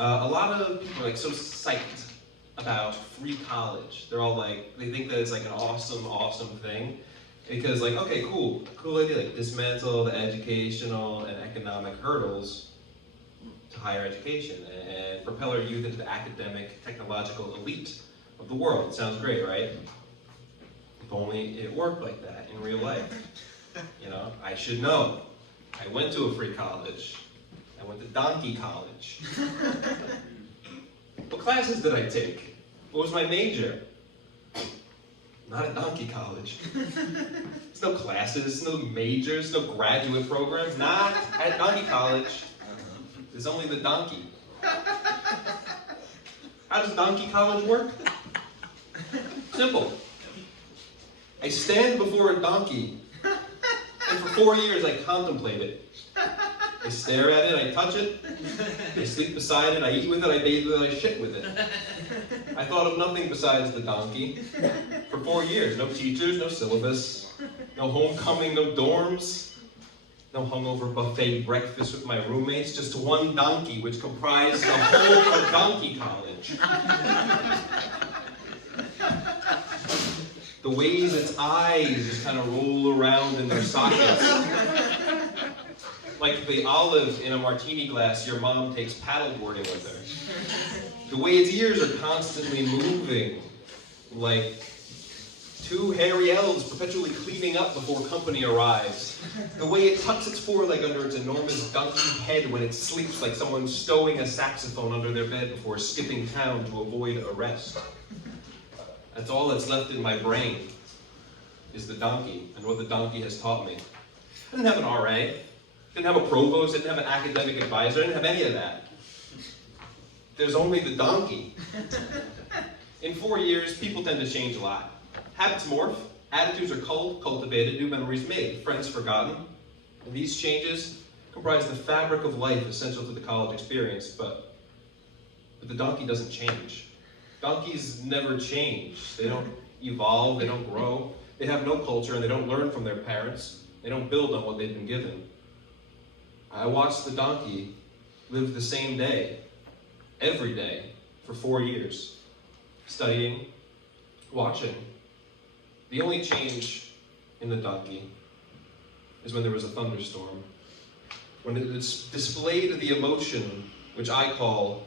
A lot of people are like so psyched about free college. They're all like, they think that it's like an awesome, awesome thing. Because like, okay, cool idea, like dismantle the educational and economic hurdles to higher education and propel our youth into the academic, technological elite of the world. Sounds great, right? If only it worked like that in real life. You know, I should know. I went to a free college. I went to donkey college. What classes did I take? What was my major? Not at donkey college. There's no classes, no majors, no graduate programs. Not at donkey college. There's only the donkey. How does donkey college work? Simple. I stand before a donkey, and for 4 years I contemplate it. I stare at it, I touch it, I sleep beside it, I eat with it, I bathe with it, I shit with it. I thought of nothing besides the donkey for 4 years. No teachers, no syllabus, no homecoming, no dorms, no hungover buffet breakfast with my roommates, just one donkey, which comprised the whole of donkey college. The ways its eyes just kind of roll around in their sockets. Like the olive in a martini glass your mom takes paddleboarding with her. The way its ears are constantly moving, like two hairy elves perpetually cleaning up before company arrives. The way it tucks its foreleg under its enormous donkey head when it sleeps like someone stowing a saxophone under their bed before skipping town to avoid arrest. That's all that's left in my brain, is the donkey and what the donkey has taught me. I didn't have an RA. Didn't have a provost, didn't have an academic advisor, I didn't have any of that. There's only the donkey. In 4 years, people tend to change a lot. Habits morph, attitudes are cultivated, new memories made, friends forgotten. And these changes comprise the fabric of life essential to the college experience, but the donkey doesn't change. Donkeys never change. They don't evolve, they don't grow, they have no culture, and they don't learn from their parents. They don't build on what they've been given. I watched the donkey live the same day, every day, for 4 years. Studying, watching. The only change in the donkey is when there was a thunderstorm. When it displayed the emotion, which I call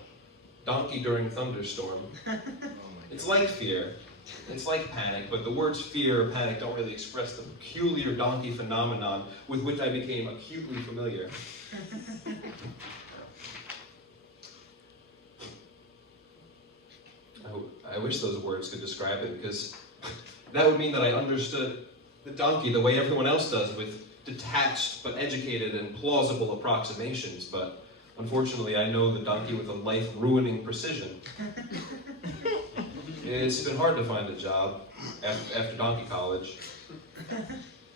donkey during thunderstorm. It's like fear. It's like panic, but the words fear or panic don't really express the peculiar donkey phenomenon with which I became acutely familiar. I wish those words could describe it, because that would mean that I understood the donkey the way everyone else does, with detached but educated and plausible approximations, but unfortunately I know the donkey with a life-ruining precision. It's been hard to find a job after donkey college.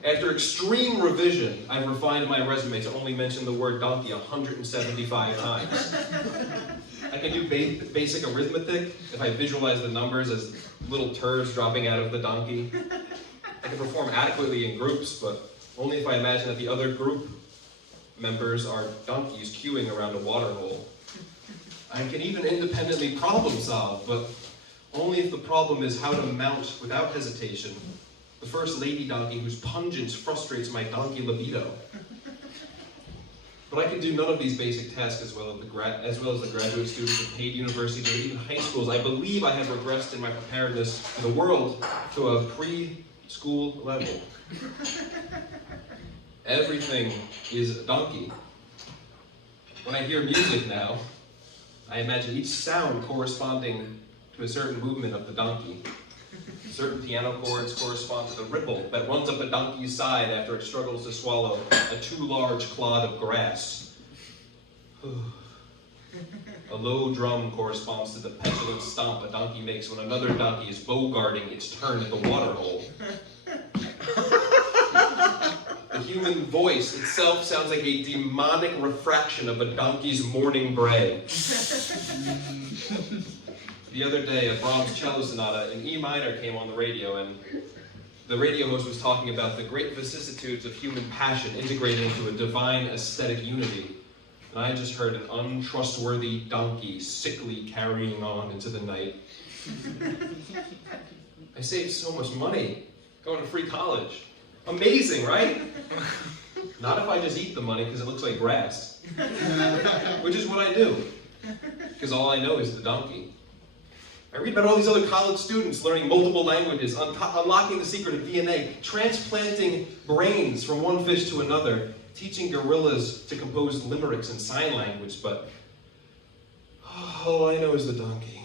After extreme revision, I've refined my resume to only mention the word donkey 175 times. I can do basic arithmetic if I visualize the numbers as little turds dropping out of the donkey. I can perform adequately in groups, but only if I imagine that the other group members are donkeys queuing around a water hole. I can even independently problem solve, but only if the problem is how to mount without hesitation the first lady donkey whose pungence frustrates my donkey libido. But I can do none of these basic tasks as well as the graduate students of paid universities or even high schools. I believe I have regressed in my preparedness for the world to a preschool level. Everything is a donkey. When I hear music now, I imagine each sound corresponding to a certain movement of the donkey. Certain piano chords correspond to the ripple that runs up a donkey's side after it struggles to swallow a too large clod of grass. A low drum corresponds to the petulant stomp a donkey makes when another donkey is bogarting its turn at the water hole. The human voice itself sounds like a demonic refraction of a donkey's morning bray. The other day, a Brahms cello sonata in E minor came on the radio, and the radio host was talking about the great vicissitudes of human passion integrated into a divine aesthetic unity. and I just heard an untrustworthy donkey sickly carrying on into the night. I saved so much money going to free college. Amazing, right? Not if I just eat the money because it looks like grass. Which is what I do. Because all I know is the donkey. I read about all these other college students learning multiple languages, unlocking the secret of DNA, transplanting brains from one fish to another, teaching gorillas to compose limericks in sign language, but all I know is the donkey.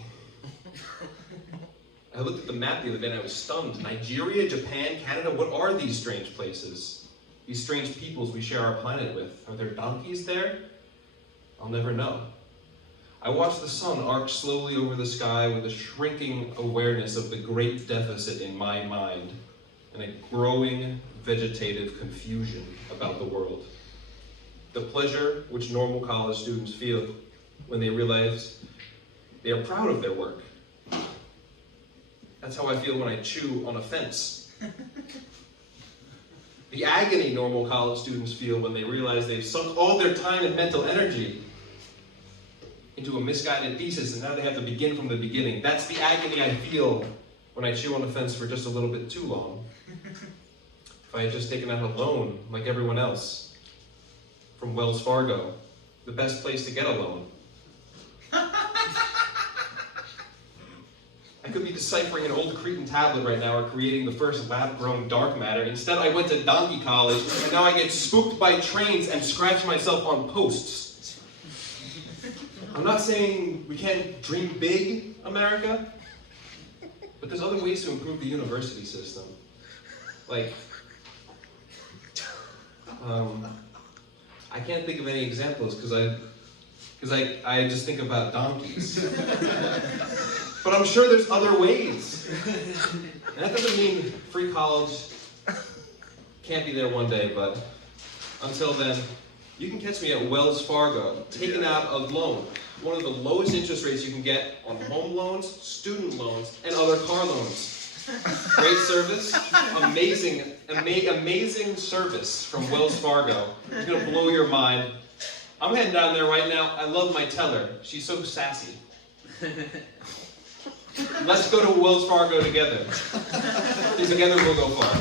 I looked at the map the other day and I was stunned. Nigeria, Japan, Canada, what are these strange places? These strange peoples we share our planet with. Are there donkeys there? I'll never know. I watched the sun arc slowly over the sky with a shrinking awareness of the great deficit in my mind and a growing vegetative confusion about the world. The pleasure which normal college students feel when they realize they are proud of their work. That's how I feel when I chew on a fence. The agony normal college students feel when they realize they've sunk all their time and mental energy into a misguided thesis and now they have to begin from the beginning. That's the agony I feel when I chew on a fence for just a little bit too long. If I had just taken out a loan like everyone else from Wells Fargo, the best place to get a loan. I could be deciphering an old Cretan tablet right now or creating the first lab-grown dark matter. Instead, I went to donkey college, and now I get spooked by trains and scratch myself on posts. I'm not saying we can't dream big, America, but there's other ways to improve the university system. Like, I can't think of any examples because I just think about donkeys. But I'm sure there's other ways. And that doesn't mean free college can't be there one day, but until then, you can catch me at Wells Fargo, taking out a loan. One of the lowest interest rates you can get on home loans, student loans, and other car loans. Great service, amazing service from Wells Fargo. It's gonna blow your mind. I'm heading down there right now. I love my teller. She's so sassy. Let's go to Wells Fargo together. Together we'll go far.